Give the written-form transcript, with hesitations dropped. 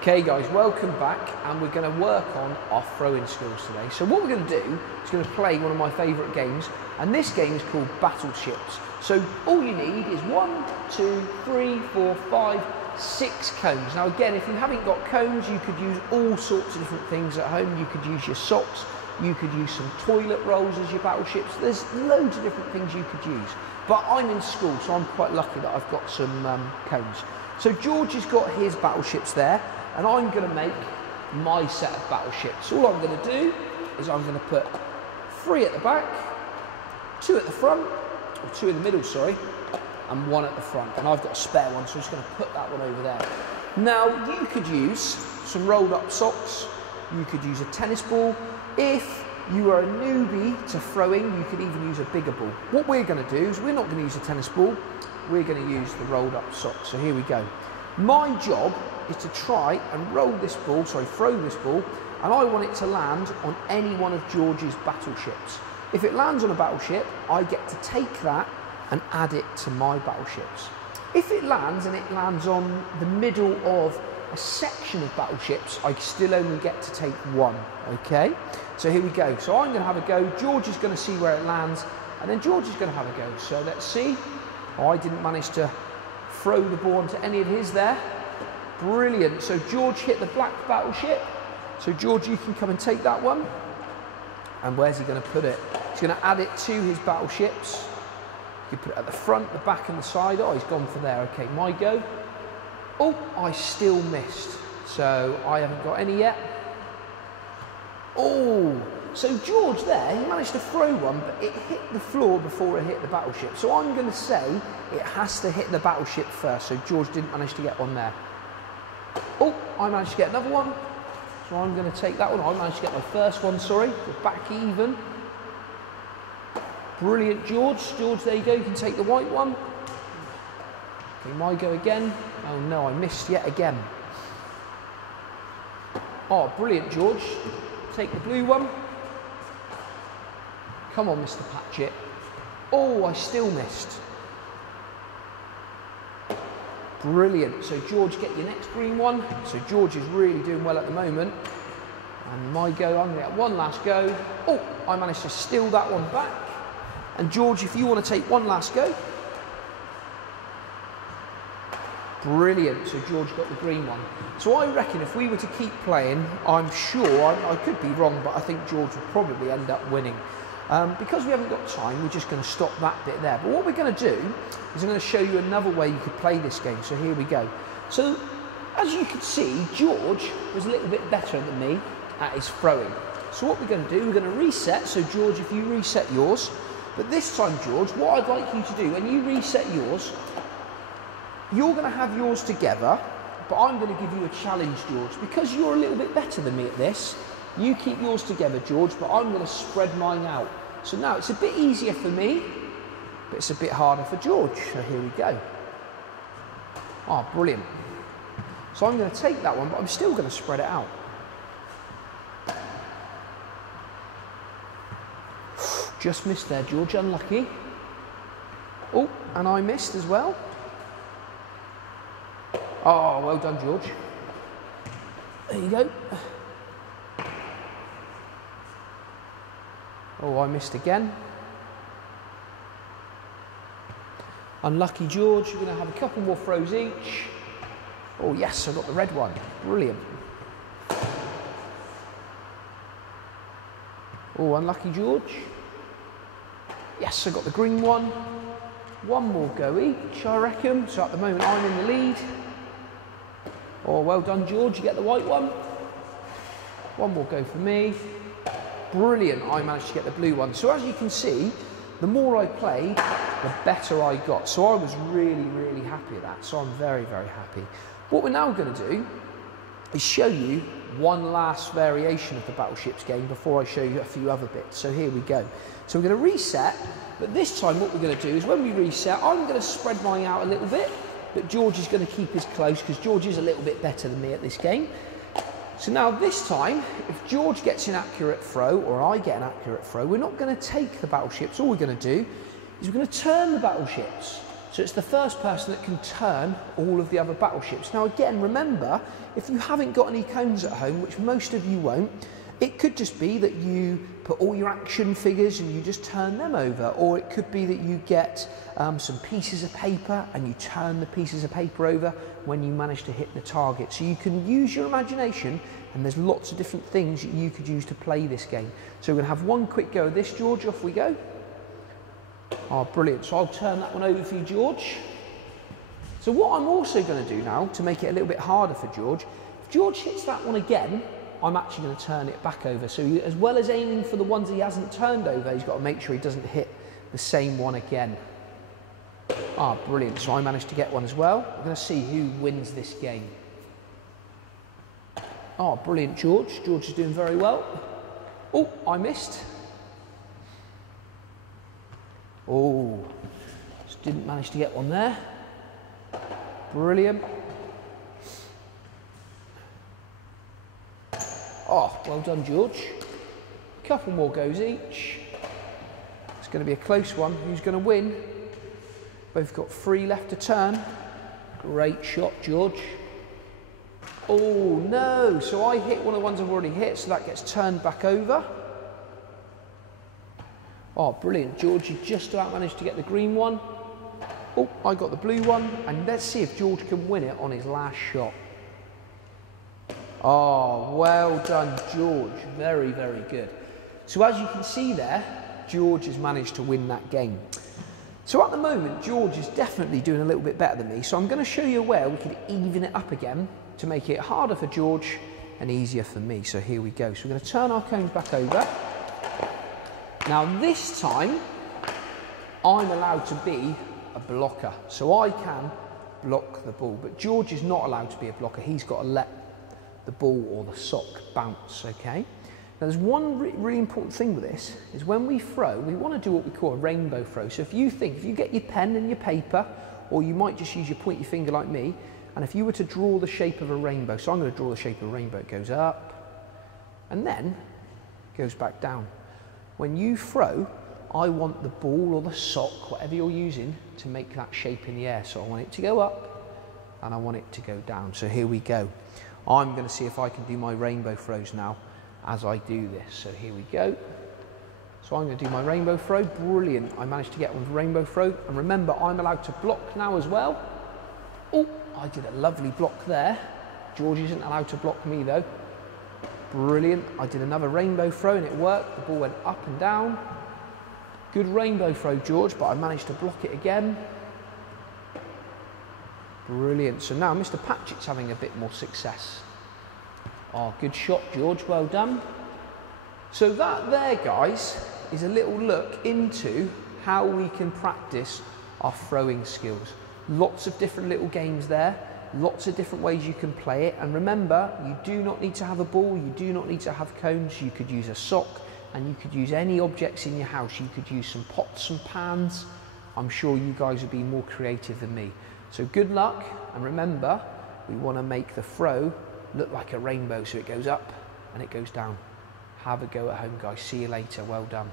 Okay guys, welcome back, and we're going to work on our throwing skills today. So what we're going to do is going to play one of my favourite games, and this game is called Battleships. So all you need is 1, 2, 3, 4, 5, 6 cones. Now again, if you haven't got cones, you could use all sorts of different things at home. You could use your socks, you could use some toilet rolls as your battleships. There's loads of different things you could use. But I'm in school, so I'm quite lucky that I've got some cones. So George has got his battleships there, and I'm going to make my set of battleships. All I'm going to do is I'm going to put 3 at the back, 2 at the front, or 2 in the middle, sorry, and 1 at the front. And I've got a spare one, so I'm just going to put that one over there. Now, you could use some rolled up socks, you could use a tennis ball. If you are a newbie to throwing, you could even use a bigger ball. What we're going to do is we're not going to use a tennis ball, we're going to use the rolled up socks. So here we go. My job is to try and throw this ball, and I want it to land on any one of George's battleships. If it lands on a battleship, I get to take that and add it to my battleships. If it lands and it lands on the middle of a section of battleships, I still only get to take 1, okay? So here we go. So I'm going to have a go, George is going to see where it lands, and then George is going to have a go. So let's see. Oh, I didn't manage to throw the ball onto any of his there. Brilliant. So George hit the black battleship. So George, you can come and take that one. And where's he going to put it? He's going to add it to his battleships. You can put it at the front, the back and the side. Oh, he's gone for there. Okay, my go. Oh, I still missed. So I haven't got any yet. Oh, so George there, he managed to throw one, but it hit the floor before it hit the battleship. So I'm going to say it has to hit the battleship first. So George didn't manage to get one there. Oh, I managed to get another one. So I'm going to take that one. I managed to get my first one, sorry. We're back even. Brilliant, George. George, there you go. You can take the white one. Okay, my go again. Oh no, I missed yet again. Oh, brilliant, George. Take the blue one. Come on, Mr. Patchett. Oh, I still missed. Brilliant. So George, get your next green one. So George is really doing well at the moment. And my go, I'm going to get one last go. Oh, I managed to steal that one back. And George, if you want to take one last go. Brilliant. So George got the green one. So I reckon if we were to keep playing, I'm sure, I could be wrong, but I think George will probably end up winning. Because we haven't got time, we're just going to stop that bit there. But what we're going to do is I'm going to show you another way you could play this game. So here we go. So as you can see, George was a little bit better than me at his throwing. So what we're going to do, we're going to reset. So George, if you reset yours, but this time, George, what I'd like you to do, when you reset yours, you're going to have yours together, but I'm going to give you a challenge, George. Because you're a little bit better than me at this, you keep yours together, George, but I'm going to spread mine out. So now it's a bit easier for me, but it's a bit harder for George. So here we go. Oh, brilliant. So I'm going to take that one, but I'm still going to spread it out. Just missed there, George, unlucky. Oh, and I missed as well. Oh, well done, George. There you go. Oh, I missed again. Unlucky, George. You're going to have a couple more throws each. Oh, yes, I got the red one. Brilliant. Oh, unlucky, George. Yes, I got the green one. One more go each, I reckon. So at the moment, I'm in the lead. Oh, well done, George. You get the white one. One more go for me. Brilliant. I managed to get the blue one. So as you can see, the more I played, the better I got. So I was really, really happy at that. So I'm very, very happy. What we're now going to do is show you one last variation of the Battleships game before I show you a few other bits. So here we go. So we're going to reset, but this time what we're going to do is when we reset, I'm going to spread mine out a little bit, but George is going to keep his close because George is a little bit better than me at this game. So now this time, if George gets an accurate throw, or I get an accurate throw, we're not going to take the battleships. All we're going to do is we're going to turn the battleships. So it's the first person that can turn all of the other battleships. Now again, remember, if you haven't got any cones at home, which most of you won't, it could just be that you put all your action figures and you just turn them over, or it could be that you get some pieces of paper and you turn the pieces of paper over when you manage to hit the target. So you can use your imagination, and there's lots of different things that you could use to play this game. So we're going to have one quick go of this, George. Off we go. Oh, brilliant. So I'll turn that one over for you, George. So what I'm also going to do now, to make it a little bit harder for George, if George hits that one again, I'm actually going to turn it back over. So as well as aiming for the ones he hasn't turned over, he's got to make sure he doesn't hit the same one again. Ah, brilliant. So I managed to get one as well. We're going to see who wins this game. Oh, brilliant, George. George is doing very well. Oh, I missed. Oh, just didn't manage to get one there. Brilliant. Oh, well done, George. A couple more goes each. It's going to be a close one. Who's going to win? Both got 3 left to turn. Great shot, George. Oh, no. So I hit one of the ones I've already hit, so that gets turned back over. Oh, brilliant, George. You just about managed to get the green one. Oh, I got the blue one. And let's see if George can win it on his last shot. Oh, well done, George. Very, very good. So as you can see there, George has managed to win that game. So at the moment, George is definitely doing a little bit better than me. So I'm going to show you where we can even it up again to make it harder for George and easier for me. So here we go. So we're going to turn our cones back over. Now this time, I'm allowed to be a blocker. So I can block the ball, but George is not allowed to be a blocker. He's got to let the ball or the sock bounce, okay? Now there's one really important thing with this, is when we throw, we want to do what we call a rainbow throw. So if you get your pen and your paper, or you might just use your pointy finger like me, and if you were to draw the shape of a rainbow, so I'm going to draw the shape of a rainbow, it goes up, and then goes back down. When you throw, I want the ball or the sock, whatever you're using, to make that shape in the air. So I want it to go up, and I want it to go down. So here we go. I'm going to see if I can do my rainbow throws now as I do this. So here we go. So I'm going to do my rainbow throw. Brilliant. I managed to get one for rainbow throw. And remember, I'm allowed to block now as well. Oh, I did a lovely block there. George isn't allowed to block me though. Brilliant. I did another rainbow throw and it worked. The ball went up and down. Good rainbow throw, George, but I managed to block it again. Brilliant. So now Mr. Patchett's having a bit more success. Oh, good shot, George. Well done. So that there, guys, is a little look into how we can practice our throwing skills. Lots of different little games there. Lots of different ways you can play it. And remember, you do not need to have a ball. You do not need to have cones. You could use a sock and you could use any objects in your house. You could use some pots and pans. I'm sure you guys would be more creative than me. So good luck, and remember, we want to make the throw look like a rainbow, so it goes up and it goes down. Have a go at home, guys. See you later. Well done.